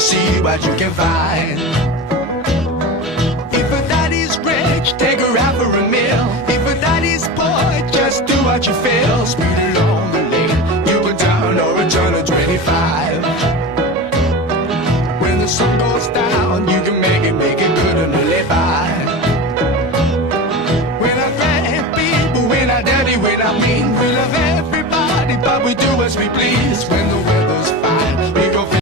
and see what you can find. If a daddy's rich, take her out for a meal. If a daddy's poor, just do what you feel. Speed along the lane, you go down or a turn of 25.